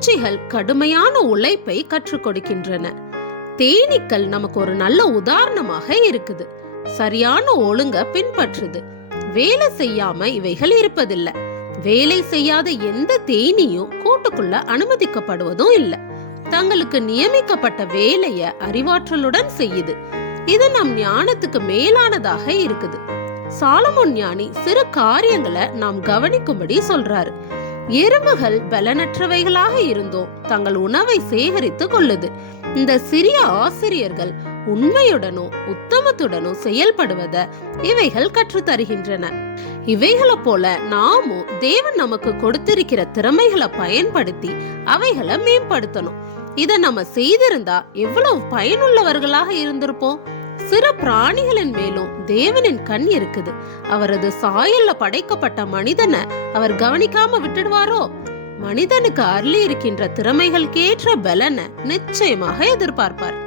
பூச்சிகள் கடுமையான உழைப்பை கற்றுக் கொடுக்கின்றன. தேனீக்கள் நமக்கு ஒரு நல்ல உதாரணமாக இருக்குது. சரியான ஒழுங்க பின்பற்றுது. வேலை செய்யாம இவைகள் இருப்பதில்லை. வேலை செய்யாத எந்த தேனீயும் கூட்டுக்குள்ள அனுமதிக்கப்படுவதும் இல்லை. தங்களுக்கு நியமிக்கப்பட்ட வேலைய அறிவாற்றலுடன் செய்யுது. இது நம் ஞானத்துக்கு மேலானதாக இருக்குது. சாலமோன் ஞானி சிறு காரியங்களை நாம் கவனிக்கும்படி சொல்றாரு. எறும்புகள் பலனற்றவைகளாக இருந்தும் தங்கள் உணவை சேகரித்து கொள்ளுது. இந்த சிறிய ஆசிரியர்கள் உண்மையுடனும் உத்தமத்துடனும் செயல்படுவத இவைகள் கற்றுத்தருகின்றன. இவைகளை போல நாமும் தேவன் நமக்கு கொடுத்திருக்கிற திறமைகளை பயன்படுத்தி அவைகளை மேம்படுத்தணும். இத நம்ம செய்திருந்தா எவ்வளவு பயனுள்ளவர்களாக இருந்திருப்போம். சிறு பிராணிகளின் மேலும் தேவனின் கண் இருக்குது. அவரது சாயல்ல படைக்கப்பட்ட மனிதனை அவர் கவனிக்காம விட்டுடுவாரோ? மனிதனுக்கு அருளி இருக்கின்ற திறமைகளுக்கேற்ற பலனை நிச்சயமாக எதிர்பார்ப்பார்.